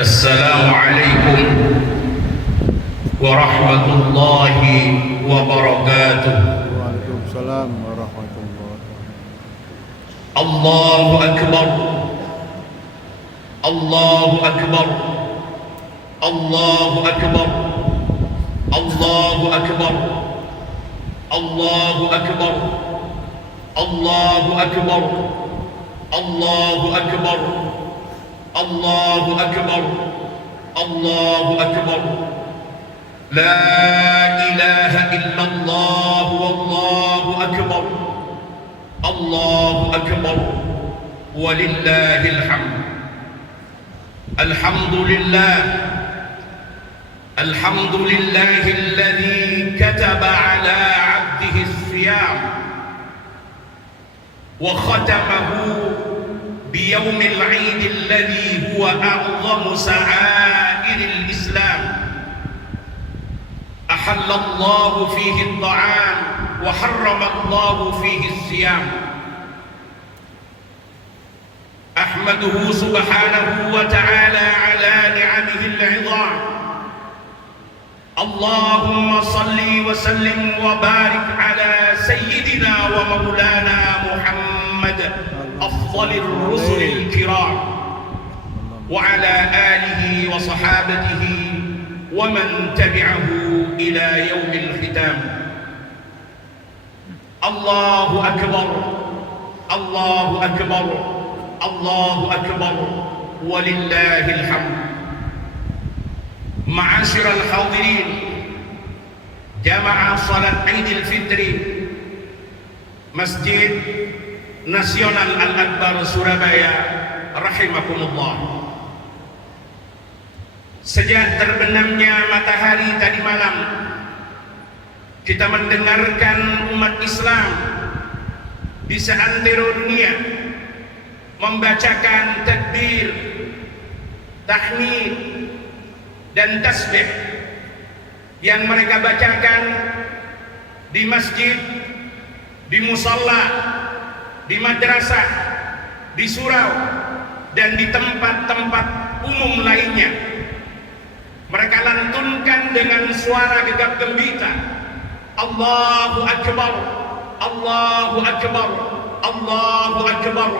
السلام عليكم ورحمة الله وبركاته. وعليكم السلام ورحمة الله. الله أكبر الله أكبر الله أكبر الله أكبر الله أكبر الله أكبر الله أكبر الله أكبر الله أكبر. لا إله إلا الله والله أكبر الله أكبر ولله الحمد. الحمد لله الحمد لله الذي كتب على عبده الصيام وختمه بيوم العيد الذي هو أعظم شعائر الإسلام. أحل الله فيه الطعام وحرم الله فيه الصيام. أحمده سبحانه وتعالى على نعمه العظام. اللهم صل وسلم وبارك على سيدنا ومولانا محمد أفضل الرسل الكرام وعلى آله وصحابته ومن تبعه إلى يوم الختام. الله أكبر الله أكبر الله أكبر ولله الحمد. معاشر الحاضرين، jamaah salat Idul Fitri Masjid Nasional Al-Akbar Surabaya rahimakumullah. Sejak terbenamnya matahari tadi malam, kita mendengarkan umat Islam di seantero dunia membacakan takbir, tahmid dan tasbih yang mereka bacakan di masjid, di musalla, di madrasah, di surau, dan di tempat-tempat umum lainnya. Mereka lantunkan dengan suara gegap gembira, Allahu Akbar, Allahu Akbar, Allahu Akbar,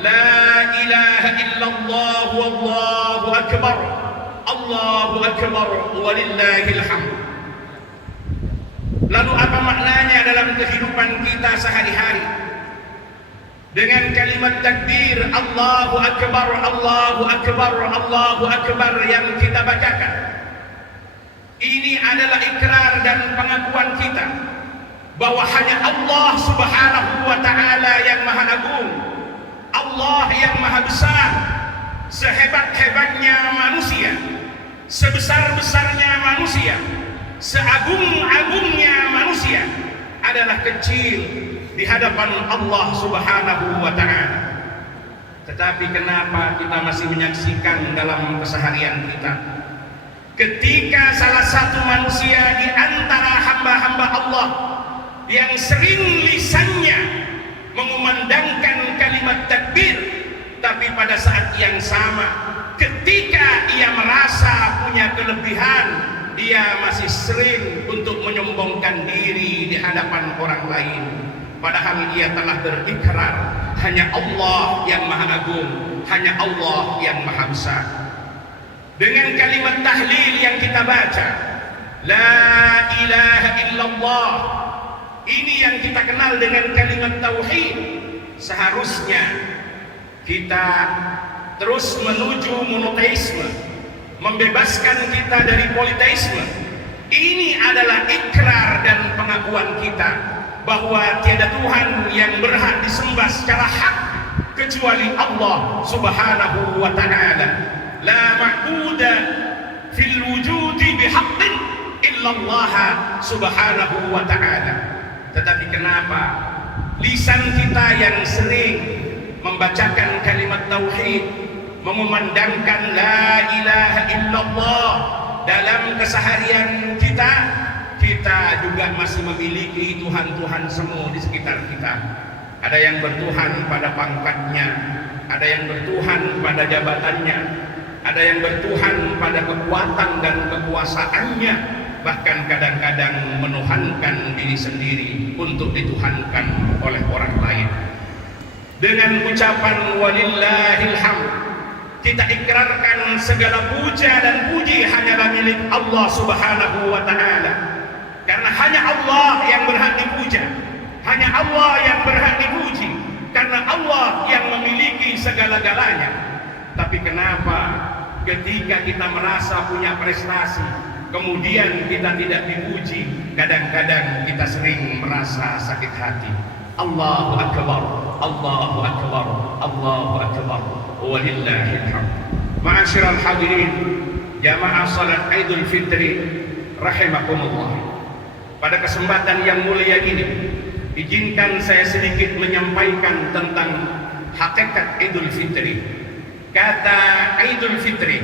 La ilaha illallah wallahu akbar, Allahu Akbar walillahil hamd. Lalu apa maknanya dalam kehidupan kita sehari-hari? Dengan kalimat takbir Allahu Akbar, Allahu Akbar, Allahu Akbar yang kita bacakan, ini adalah ikrar dan pengakuan kita bahwa hanya Allah Subhanahu wa Ta'ala yang Maha Agung, Allah yang Maha Besar. Sehebat-hebatnya manusia, sebesar-besarnya manusia, seagung-agungnya manusia adalah kecil di hadapan Allah Subhanahu wa Ta'ala. Tetapi kenapa kita masih menyaksikan dalam keseharian kita, ketika salah satu manusia di antara hamba-hamba Allah yang sering lisannya mengumandangkan kalimat takbir, tapi pada saat yang sama ketika ia merasa punya kelebihan, dia masih sering untuk menyombongkan diri di hadapan orang lain, padahal ia telah berikrar hanya Allah yang Maha Agung, hanya Allah yang Maha Besar. Dengan kalimat tahlil yang kita baca, La ilaha illallah, ini yang kita kenal dengan kalimat tauhid, seharusnya kita terus menuju monoteisme, membebaskan kita dari politeisme. Ini adalah ikrar dan pengakuan kita bahwa tiada Tuhan yang berhak disembah secara hak kecuali Allah Subhanahu wa Ta'ala. La ma'buda fil wujudi bihaqqin illallah Subhanahu wa Ta'ala. Tetapi kenapa lisan kita yang sering membacakan kalimat tauhid, mengumandangkan la ilaha illallah dalam keseharian kita, kita juga masih memiliki Tuhan-Tuhan semu di sekitar kita. Ada yang bertuhan pada pangkatnya, ada yang bertuhan pada jabatannya, ada yang bertuhan pada kekuatan dan kekuasaannya, bahkan kadang-kadang menuhankan diri sendiri untuk dituhankan oleh orang lain. Dengan ucapan walillahil hamd, kita ikrarkan segala puja dan puji hanyalah milik Allah Subhanahu wa ta'ala. Karena hanya Allah yang berhak dipuja, hanya Allah yang berhak dipuji, karena Allah yang memiliki segala-galanya. Tapi kenapa ketika kita merasa punya prestasi, kemudian kita tidak dipuji, kadang-kadang kita sering merasa sakit hati. Allahu Akbar, Allahu Akbar, Allahu Akbar, walillahil hamd. Ma'asyiral hadirin, jamaah salat Idul Fitri rahimakumullah. Pada kesempatan yang mulia ini, izinkan saya sedikit menyampaikan tentang hakikat Idul Fitri. Kata Idul Fitri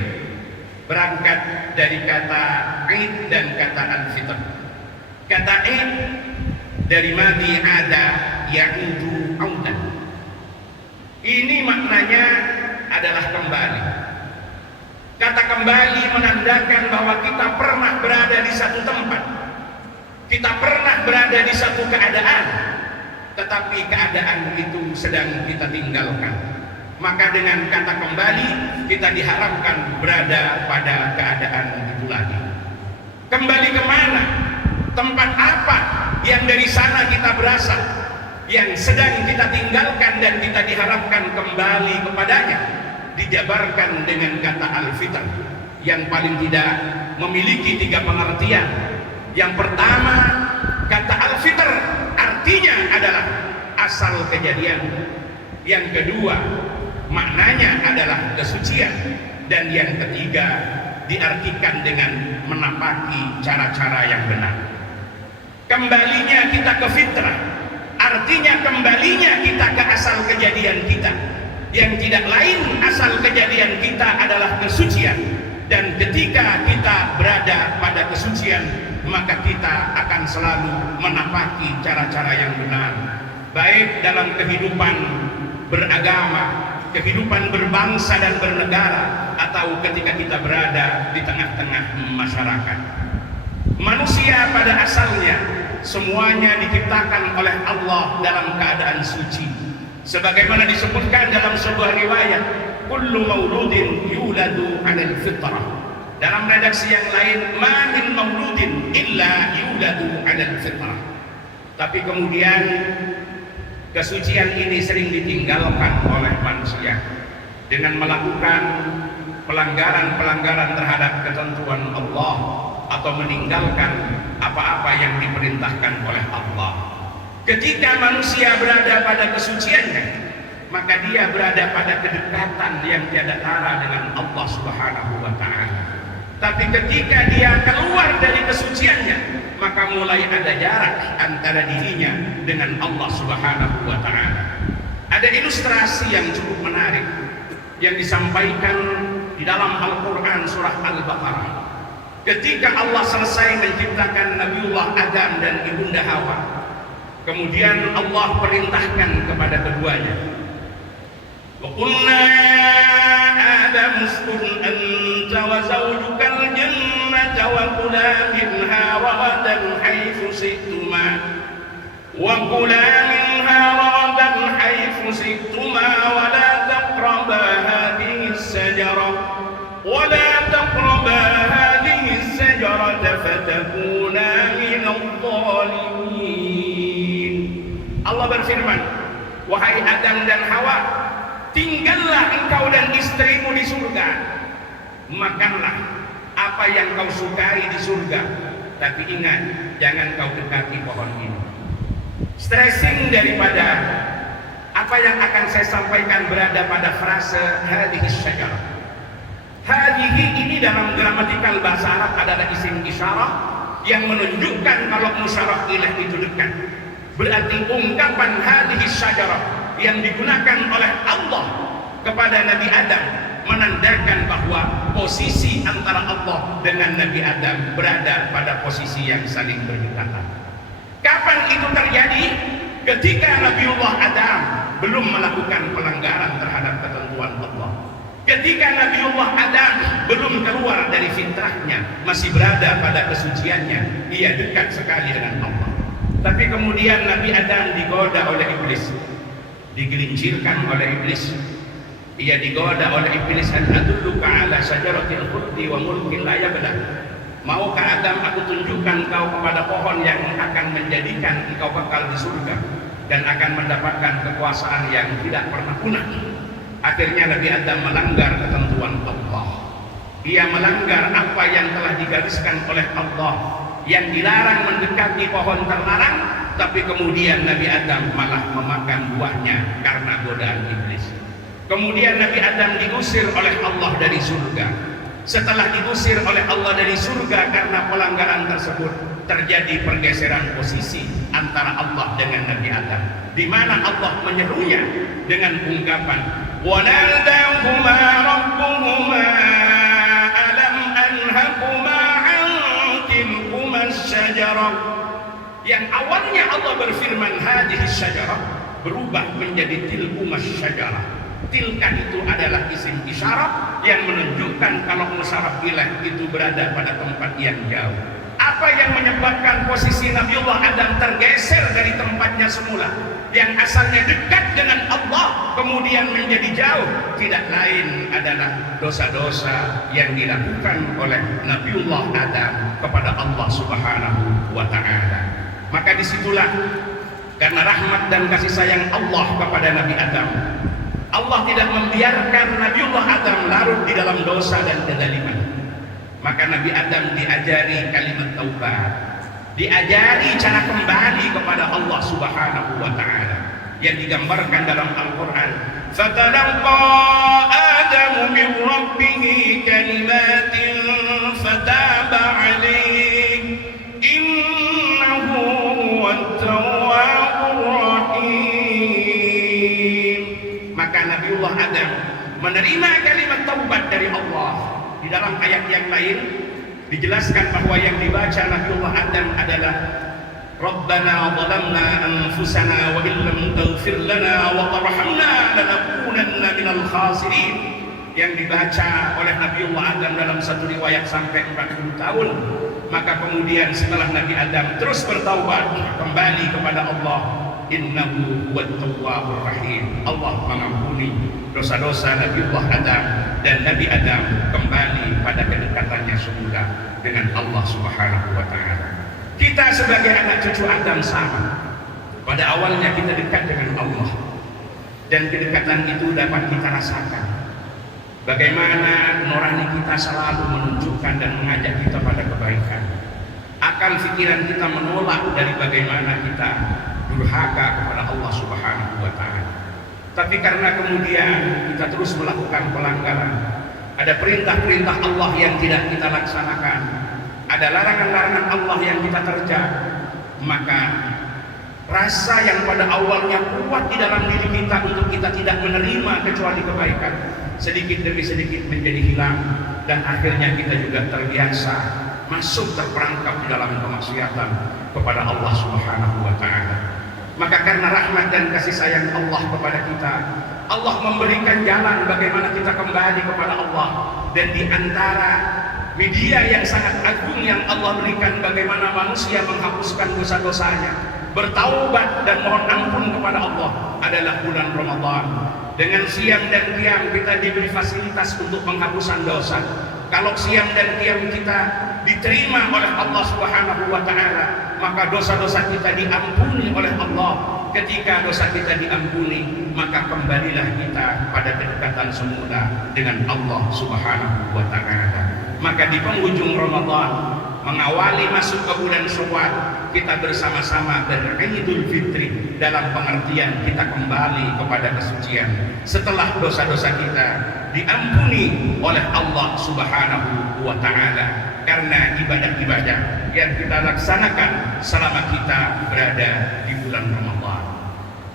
berangkat dari kata Id dan kata Al-Fitr. Kata Id dari madi ada ya'idu audan. Ini maknanya adalah kembali. Kata kembali menandakan bahwa kita pernah berada di satu tempat, kita pernah berada di satu keadaan, tetapi keadaan itu sedang kita tinggalkan. Maka dengan kata kembali, kita diharapkan berada pada keadaan itu lagi. Kembali kemana? Tempat apa yang dari sana kita berasal, yang sedang kita tinggalkan dan kita diharapkan kembali kepadanya? Dijabarkan dengan kata al-fitr, yang paling tidak memiliki tiga pengertian. Yang pertama, kata al-fitr artinya adalah asal kejadian. Yang kedua, maknanya adalah kesucian. Dan yang ketiga, diartikan dengan menapaki cara-cara yang benar. Kembalinya kita ke fitrah, artinya kembalinya kita ke asal kejadian kita, yang tidak lain asal kejadian kita adalah kesucian. Dan ketika kita berada pada kesucian, maka kita akan selalu menapaki cara-cara yang benar, baik dalam kehidupan beragama, kehidupan berbangsa dan bernegara, atau ketika kita berada di tengah-tengah masyarakat. Manusia pada asalnya semuanya diciptakan oleh Allah dalam keadaan suci, sebagaimana disebutkan dalam sebuah riwayat, kullu mauludin yuladu 'alal fitrah. Dalam redaksi yang lain, ma min mauludin illa yuladu 'alal fitrah. Tapi kemudian kesucian ini sering ditinggalkan oleh manusia dengan melakukan pelanggaran-pelanggaran terhadap ketentuan Allah, atau meninggalkan apa-apa yang diperintahkan oleh Allah. Ketika manusia berada pada kesuciannya, maka dia berada pada kedekatan yang tiada tara dengan Allah Subhanahu wa ta'ala. Tapi ketika dia keluar dari kesuciannya, maka mulai ada jarak antara dirinya dengan Allah Subhanahu wa ta'ala. Ada ilustrasi yang cukup menarik yang disampaikan di dalam Al-Quran surah Al-Baqarah. Ketika Allah selesai menciptakan Nabiullah Adam dan Ibunda Hawa, kemudian Allah perintahkan kepada keduanya, wa qulna Adam uskun anta wa zawjukal jannata wa kula minha ragadan haitsu shi'tuma wa kula minha ragadan haitsu shi'tuma wa la taqraba hadhihi as-shajarah wa la taqraba hadhihi as-shajarah fatakuna minadh dhalimin. Allah berfirman, wahai Adam dan Hawa, tinggallah engkau dan istrimu di surga, makanlah apa yang kau sukai di surga, tapi ingat, jangan kau dekati pohon ini. Stressing daripada apa yang akan saya sampaikan berada pada frase hadhihi syajarah. Hadhihi ini dalam gramatikal bahasa Arab adalah isim isyarah yang menunjukkan kalau musyarah ilah itu dekat. Berarti ungkapan hadhihi syajarah yang digunakan oleh Allah kepada Nabi Adam menandakan bahwa posisi antara Allah dengan Nabi Adam berada pada posisi yang saling berdekatan. Kapan itu terjadi? Ketika Nabiullah Adam belum melakukan pelanggaran terhadap ketentuan Allah. Ketika Nabiullah Adam belum keluar dari fitrahnya, masih berada pada kesuciannya, ia dekat sekali dengan Allah. Tapi kemudian Nabi Adam digoda oleh iblis, digelincirkan oleh iblis. Ia digoda oleh iblis, an adulluka ala syajaratil khuldi wa mulkin la yabla. Maukah Adam aku tunjukkan kau kepada pohon yang akan menjadikan engkau kekal di surga dan akan mendapatkan kekuasaan yang tidak pernah punah. Akhirnya Nabi Adam melanggar ketentuan Allah. Ia melanggar apa yang telah digariskan oleh Allah, yang dilarang mendekati pohon terlarang, tapi kemudian Nabi Adam malah memakan buahnya karena godaan iblis. Kemudian Nabi Adam diusir oleh Allah dari surga. Setelah diusir oleh Allah dari surga karena pelanggaran tersebut, terjadi pergeseran posisi antara Allah dengan Nabi Adam, di mana Allah menyerunya dengan ungkapan وَنَادَاهُمَا رَبُّهُمَا أَلَمْ أَنْهَكُمَا عَنْ تِلْكُمَا الشَّجَرَةِ. Yang awalnya Allah berfirman hadhihi syajarah, berubah menjadi tilkuma syajarah. Tilka itu adalah isim isyarat yang menunjukkan kalau musyaraf ilah itu berada pada tempat yang jauh. Apa yang menyebabkan posisi Nabiullah Adam tergeser dari tempatnya semula, yang asalnya dekat dengan Allah kemudian menjadi jauh? Tidak lain adalah dosa-dosa yang dilakukan oleh Nabiullah Adam kepada Allah Subhanahu wa Ta'ala. Maka disitulah karena rahmat dan kasih sayang Allah kepada Nabi Adam, Allah tidak membiarkan Nabiullah Adam larut di dalam dosa dan kezaliman. Maka Nabi Adam diajari kalimat taubat, diajari cara kembali kepada Allah Subhanahu wa Ta'ala, yang digambarkan dalam Al-Quran. Fatalaqa Adamu min rabbih kalimatin fataba alaihi innahu huwat tawwabur rahim. Maka Nabiullah Adam menerima kalimat taubat dari Allah. Di dalam ayat yang lain dijelaskan bahwa yang dibaca Nabiullah Adam adalah Rabbana zalamna anfusana wa illam taghfir lana wa tarhamna lanakunanna minal khasirin. Yang dibaca oleh Nabiullah Adam dalam satu riwayat sampai 40 tahun. Maka kemudian setelah Nabi Adam terus bertaubat kembali kepada Allah, innahu huwat tawwabur rahim. Allah mengampuni dosa-dosa Nabiullah Adam, dan Nabi Adam kembali pada kedekatannya semula dengan Allah Subhanahu wa Ta'ala. Kita sebagai anak cucu Adam sama. Pada awalnya kita dekat dengan Allah, dan kedekatan itu dapat kita rasakan. Bagaimana nurani kita selalu menunjukkan dan mengajak kita pada kebaikan. Akal pikiran kita menolak dari bagaimana kita durhaka kepada Allah Subhanahu wa Ta'ala. Tapi karena kemudian kita terus melakukan pelanggaran, ada perintah-perintah Allah yang tidak kita laksanakan, ada larangan-larangan Allah yang kita terjang, maka rasa yang pada awalnya kuat di dalam diri kita untuk kita tidak menerima kecuali kebaikan, sedikit demi sedikit menjadi hilang, dan akhirnya kita juga terbiasa masuk terperangkap di dalam kemaksiatan kepada Allah Subhanahu wa Ta'ala. Maka karena rahmat dan kasih sayang Allah kepada kita, Allah memberikan jalan bagaimana kita kembali kepada Allah. Dan di antara media yang sangat agung yang Allah berikan bagaimana manusia menghapuskan dosa-dosanya, bertaubat dan mohon ampun kepada Allah, adalah bulan Ramadan. Dengan siam dan qiyam kita diberi fasilitas untuk penghapusan dosa. Kalau siam dan qiyam kita diterima oleh Allah Subhanahu wa Ta'ala, maka dosa-dosa kita diampuni oleh Allah. Ketika dosa kita diampuni, maka kembalilah kita pada kedekatan semula dengan Allah Subhanahu wa Ta'ala. Maka di penghujung Ramadan, mengawali masuk ke bulan Syawal, kita bersama-sama beridul fitri, dalam pengertian kita kembali kepada kesucian setelah dosa-dosa kita diampuni oleh Allah Subhanahu wa Ta'ala karena ibadah-ibadah yang kita laksanakan selama kita berada di bulan Ramadan.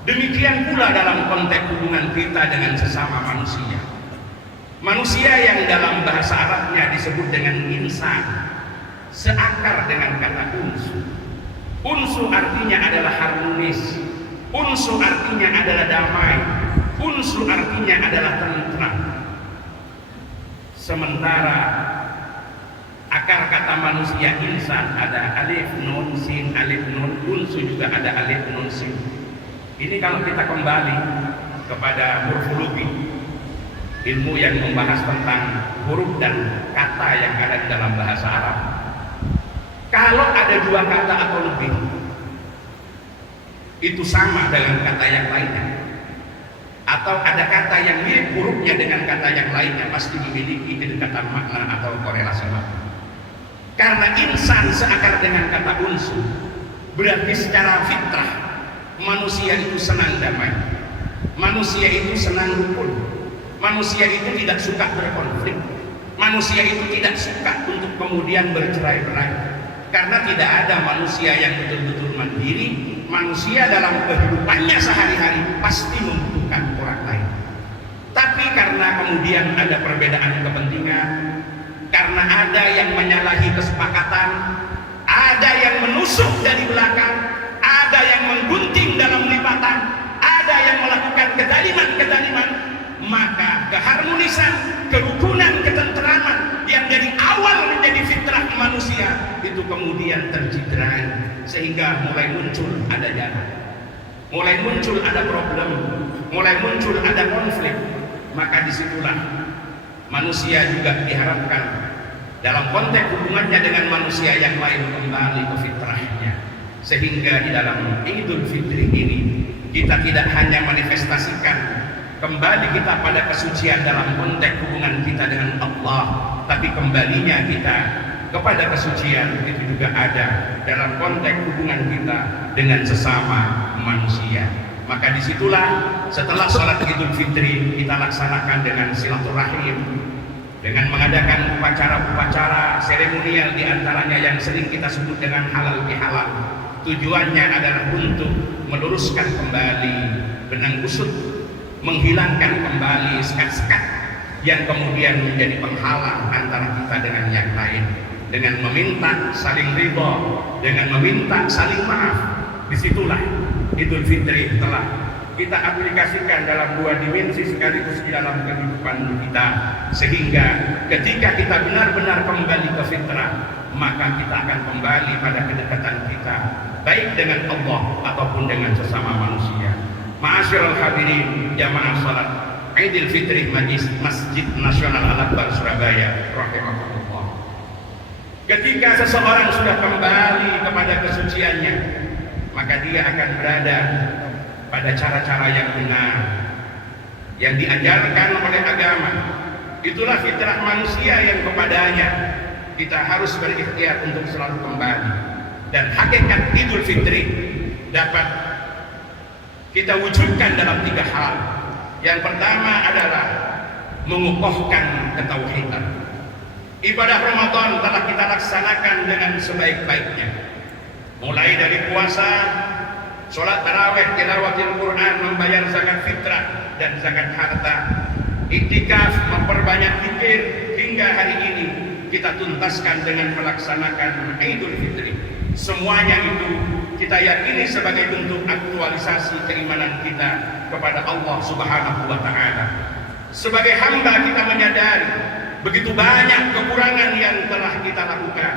Demikian pula dalam konteks hubungan kita dengan sesama manusia. Manusia yang dalam bahasa Arabnya disebut dengan insan, seakar dengan kata unsu. Unsu artinya adalah harmonis, unsu artinya adalah damai, unsu artinya adalah tentram. Sementara akar kata manusia insan ada alif nun sin, alif nun, unsu juga ada alif nun sin. Ini kalau kita kembali kepada morfologi, ilmu yang membahas tentang huruf dan kata yang ada di dalam bahasa Arab. Kalau ada dua kata atau lebih, itu sama dengan kata yang lainnya, atau ada kata yang mirip hurufnya dengan kata yang lainnya, pasti memiliki kedekatan makna atau korelasi makna. Karena insan seakar dengan kata unsu, berarti secara fitrah manusia itu senang damai, manusia itu senang rukun, manusia itu tidak suka berkonflik, manusia itu tidak suka untuk kemudian bercerai-berai. Karena tidak ada manusia yang betul-betul mandiri. Manusia dalam kehidupannya sehari-hari pasti membutuhkan orang lain. Tapi karena kemudian ada perbedaan kepentingan, karena ada yang menyalahi kesepakatan, ada yang menusuk dari belakang, ada yang menggunting dalam lipatan, ada yang melakukan kedaliman-kedaliman, maka keharmonisan, kerukunan, ketenteraman yang dari awal menjadi fitrah manusia itu kemudian tercederai, sehingga mulai muncul ada jarak, mulai muncul ada problem, mulai muncul ada konflik. Maka disitulah manusia juga diharapkan dalam konteks hubungannya dengan manusia yang lain kembali ke fitrahnya, sehingga di dalam Idul Fitri ini kita tidak hanya manifestasikan kembali kita pada kesucian dalam konteks hubungan kita dengan Allah, tapi kembalinya kita kepada kesucian itu juga ada dalam konteks hubungan kita dengan sesama manusia. Maka disitulah setelah sholat Idul Fitri kita laksanakan dengan silaturahim, dengan mengadakan upacara-upacara seremonial, diantaranya yang sering kita sebut dengan halal bihalal. Tujuannya adalah untuk meluruskan kembali benang kusut, menghilangkan kembali sekat-sekat yang kemudian menjadi penghalang antara kita dengan yang lain, dengan meminta saling ridho, dengan meminta saling maaf. Disitulah Idul Fitri telah kita aplikasikan dalam dua dimensi sekaligus di dalam kehidupan kita, sehingga ketika kita benar-benar kembali ke fitrah, maka kita akan kembali pada kedekatan kita baik dengan Allah ataupun dengan sesama manusia. Ma'asyiral hadirin jamaah salat Idul Fitri Masjid Nasional Al-Akbar Surabaya rahimahullah. Ketika seseorang sudah kembali kepada kesuciannya, maka dia akan berada pada cara-cara yang benar yang diajarkan oleh agama. Itulah fitrah manusia yang kepadanya kita harus berikhtiar untuk selalu kembali. Dan hakikat Idul Fitri dapat kita wujudkan dalam tiga hal. Yang pertama adalah mengukuhkan ketauhidan. Ibadah Ramadan telah kita laksanakan dengan sebaik-baiknya, mulai dari puasa, sholat tarawih, tilawatil Quran, membayar zakat fitrah dan zakat harta, iktikaf, memperbanyak zikir, hingga hari ini kita tuntaskan dengan melaksanakan Idul Fitri. Semuanya itu kita yakini sebagai bentuk aktualisasi keimanan kita kepada Allah Subhanahu wa Ta'ala. Sebagai hamba kita menyadari begitu banyak kekurangan yang telah kita lakukan.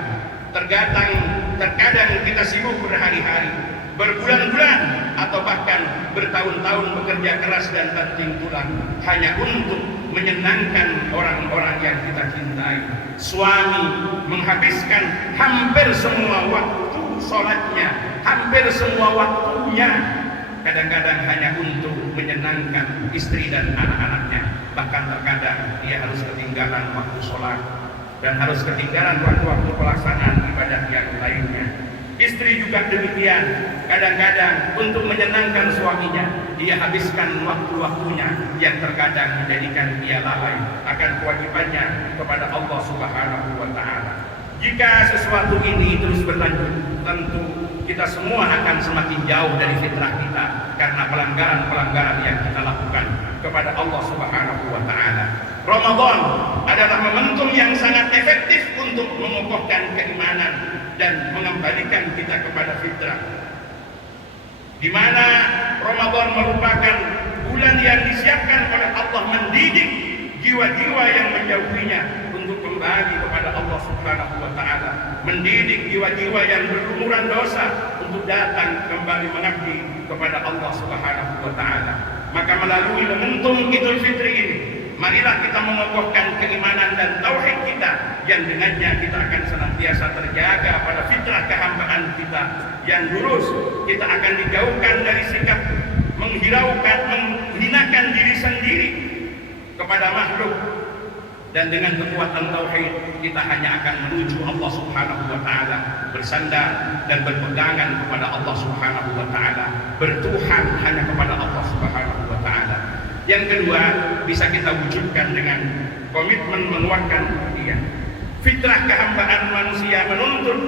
Terkadang kita sibuk berhari-hari, berbulan-bulan, atau bahkan bertahun-tahun bekerja keras dan banting tulang hanya untuk menyenangkan orang-orang yang kita cintai. Suami menghabiskan hampir semua waktu sholatnya, hampir semua waktunya kadang-kadang hanya untuk menyenangkan istri dan anak-anaknya. Bahkan terkadang dia harus ketinggalan waktu sholat dan harus ketinggalan waktu-waktu pelaksanaan ibadah yang lainnya. Istri juga demikian, kadang-kadang untuk menyenangkan suaminya dia habiskan waktu-waktunya yang terkadang menjadikan dia lalai akan kewajibannya kepada Allah Subhanahu wa Ta'ala. Jika sesuatu ini terus berlanjut, tentu kita semua akan semakin jauh dari fitrah kita karena pelanggaran-pelanggaran yang kita lakukan kepada Allah Subhanahu wa Ta'ala. Ramadan adalah momentum yang sangat efektif untuk mengokohkan keimanan dan mengembalikan kita kepada fitrah, di mana Ramadan merupakan bulan yang disiapkan oleh Allah mendidik jiwa-jiwa yang menjauhinya untuk kembali kepada Allah Subhanahu wa taala, mendidik jiwa-jiwa yang berlumuran dosa untuk datang kembali mengabdi kepada Allah Subhanahu wa taala. Maka melalui momentum Idul Fitri ini, marilah kita mengokohkan keimanan dan tauhid kita yang dengannya kita akan senantiasa terjaga pada fitrah kehambaan kita yang lurus. Kita akan dijauhkan dari sikap menghiraukan, menghinakan diri sendiri kepada makhluk, dan dengan kekuatan tauhid kita hanya akan menuju Allah Subhanahu wa taala, bersandar dan berpegangan kepada Allah Subhanahu wa taala, bertuhan hanya kepada Allah Subhanahu wa taala. Yang kedua, bisa kita wujudkan dengan komitmen menguatkan dia. Fitrah kehambaan manusia menuntut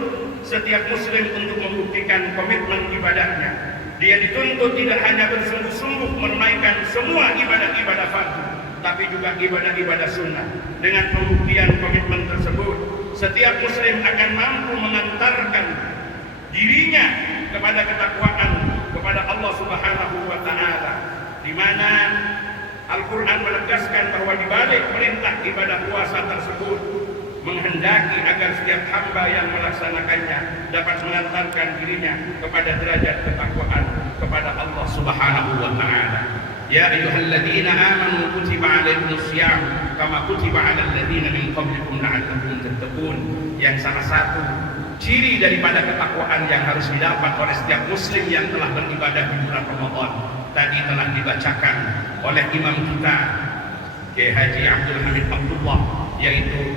setiap muslim untuk membuktikan komitmen ibadahnya. Dia dituntut tidak hanya bersungguh-sungguh menunaikan semua ibadah-ibadah fardu, tapi juga ibadah-ibadah sunnah. Dengan pembuktian komitmen tersebut, setiap muslim akan mampu mengantarkan dirinya kepada ketakwaan kepada Allah Subhanahu wa taala, di mana Al-Quran menegaskan bahwa di balik perintah ibadah puasa tersebut menghendaki agar setiap hamba yang melaksanakannya dapat mengantarkan dirinya kepada derajat ketakwaan kepada Allah Subhanahu wa taala. Ya ayyuhalladzina amanu kutiba alaikumus syiyam kama kutiba alal ladzina min qablikum la'allakum tattaqun. Yang salah satu ciri daripada ketakwaan yang harus didapat oleh setiap muslim yang telah beribadah di bulan Ramadan tadi telah dibacakan oleh imam kita Kiai Haji Abdul Hamid Abdullah, yaitu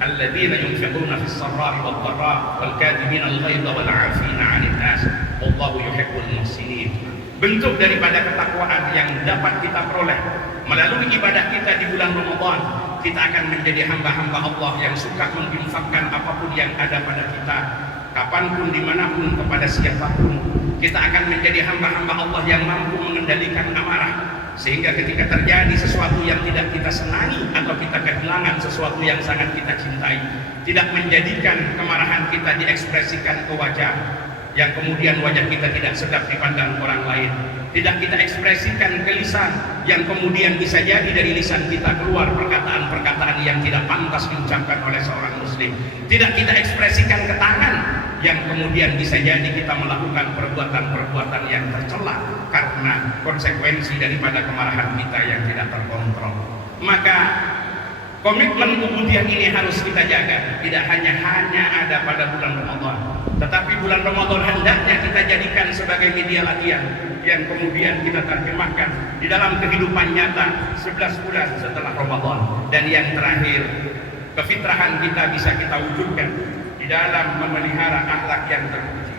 alladzina yunfiquna fis sarra'i wad dharra wal kadhimina al ghaidha wal 'afina 'anil nas wallahu yuhibbul muhsinin. Bentuk daripada ketakwaan yang dapat kita peroleh melalui ibadah kita di bulan Ramadan, kita akan menjadi hamba-hamba Allah yang suka menginfakkan apapun yang ada pada kita, kapanpun, dimanapun, kepada siapapun. Kita akan menjadi hamba-hamba Allah yang mampu mengendalikan amarah, sehingga ketika terjadi sesuatu yang tidak kita senangi atau kita kehilangan sesuatu yang sangat kita cintai, tidak menjadikan kemarahan kita diekspresikan ke wajah, yang kemudian wajah kita tidak sedap dipandang orang lain. Tidak kita ekspresikan ke lisan, yang kemudian bisa jadi dari lisan kita keluar perkataan-perkataan yang tidak pantas diucapkan oleh seorang muslim. Tidak kita ekspresikan ke tangan, yang kemudian bisa jadi kita melakukan perbuatan-perbuatan yang tercela karena konsekuensi daripada kemarahan kita yang tidak terkontrol. Maka komitmen ubudiyah ini harus kita jaga. Tidak hanya ada pada bulan Ramadan, tetapi bulan Ramadan hendaknya kita jadikan sebagai media latihan yang kemudian kita terjemahkan di dalam kehidupan nyata 11 bulan setelah Ramadan. Dan yang terakhir, kefitrahan kita bisa kita wujudkan di dalam memelihara akhlak yang terpuji.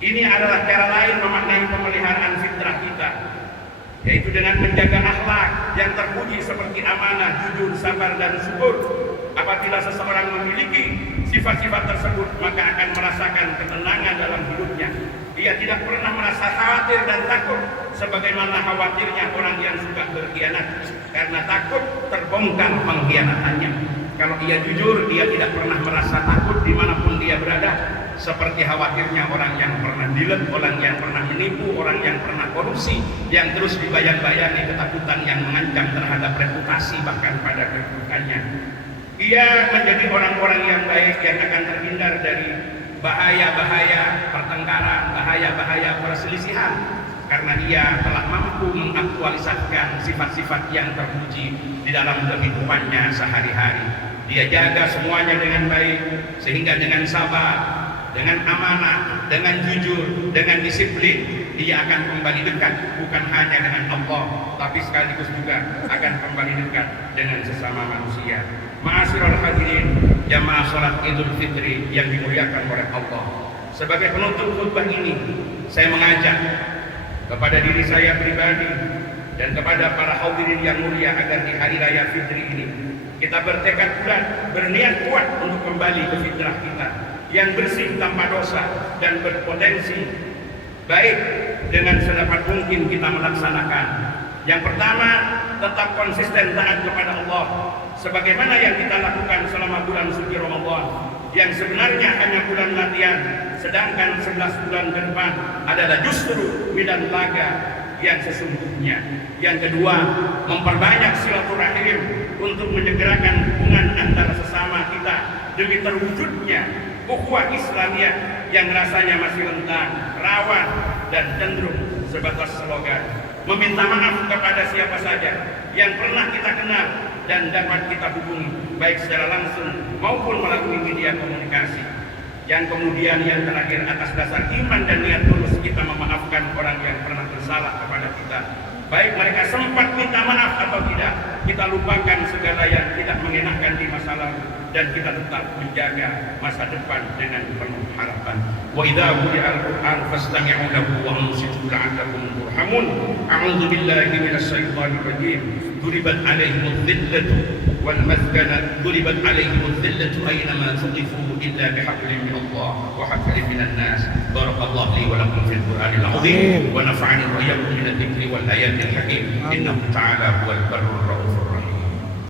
Ini adalah cara lain memaknai pemeliharaan fitrah kita, yaitu dengan menjaga akhlak yang terpuji seperti amanah, jujur, sabar, dan syukur. Apabila seseorang memiliki sifat-sifat tersebut, maka akan merasakan ketenangan dalam hidupnya. Dia tidak pernah merasa khawatir dan takut sebagaimana khawatirnya orang yang suka berkhianat, karena takut terbongkar pengkhianatannya. Kalau ia jujur, dia tidak pernah merasa takut dimanapun dia berada, seperti khawatirnya orang yang pernah dilet, orang yang pernah menipu, orang yang pernah korupsi, yang terus dibayang-bayangi ketakutan yang mengancam terhadap reputasi bahkan pada kedudukannya. Ia menjadi orang-orang yang baik yang akan terhindar dari bahaya-bahaya pertengkaran, bahaya-bahaya perselisihan, karena ia telah mampu mengaktualisasikan sifat-sifat yang terpuji di dalam kehidupannya sehari-hari. Dia jaga semuanya dengan baik, sehingga dengan sabar, dengan amanah, dengan jujur, dengan disiplin, dia akan kembali dekat bukan hanya dengan Allah, tapi sekaligus juga akan kembali dekat dengan sesama manusia. Ma'asyiral hadirin, jamaah salat Idul Fitri yang dimuliakan oleh Allah. Sebagai penutup khutbah ini, saya mengajak kepada diri saya pribadi dan kepada para hadirin yang mulia agar di hari raya Fitri ini kita bertekad bulat, berniat kuat untuk kembali ke fitrah kita yang bersih tanpa dosa dan berpotensi baik dengan sedapat mungkin kita melaksanakan. Yang pertama, tetap konsisten taat kepada Allah sebagaimana yang kita lakukan selama bulan suci Ramadan, yang sebenarnya hanya bulan latihan, sedangkan 11 bulan ke depan adalah justru medan laga yang sesungguhnya. Yang kedua, memperbanyak silaturahim untuk menyegerakan hubungan antara sesama kita demi terwujudnya ukhuwah Islamiyah yang rasanya masih rentang, rawan, dan cenderung sebatas slogan. Meminta maaf kepada siapa saja yang pernah kita kenal dan dapat kita hubungi, baik secara langsung maupun melalui media komunikasi. Yang kemudian yang terakhir, atas dasar iman dan niat tulus kita memaafkan orang yang pernah bersalah kepada kita, baik mereka sempat minta maaf atau tidak. Kita lupakan segala yang tidak mengenakan di masa lalu dan kita tetap menjaga masa depan dengan penuh harapan. Wa idza quri'al Qur'an fastami'u lahu wa ansitu la'allakum turhamun. A'udzu billahi minasy syaithanir rajim. Duribat 'alaihimudz dhillatu wal maskanah, duribat 'alaihimudz dhillatu aynama tuqifu illa bihablin min Allah wa hablin minan nas. Barakallahu li wa lakum fil Qur'anil 'azim wa nafa'ani wa iyyakum minadh-dhikri wal ayatil hakim. Innahu ta'ala huwal barrur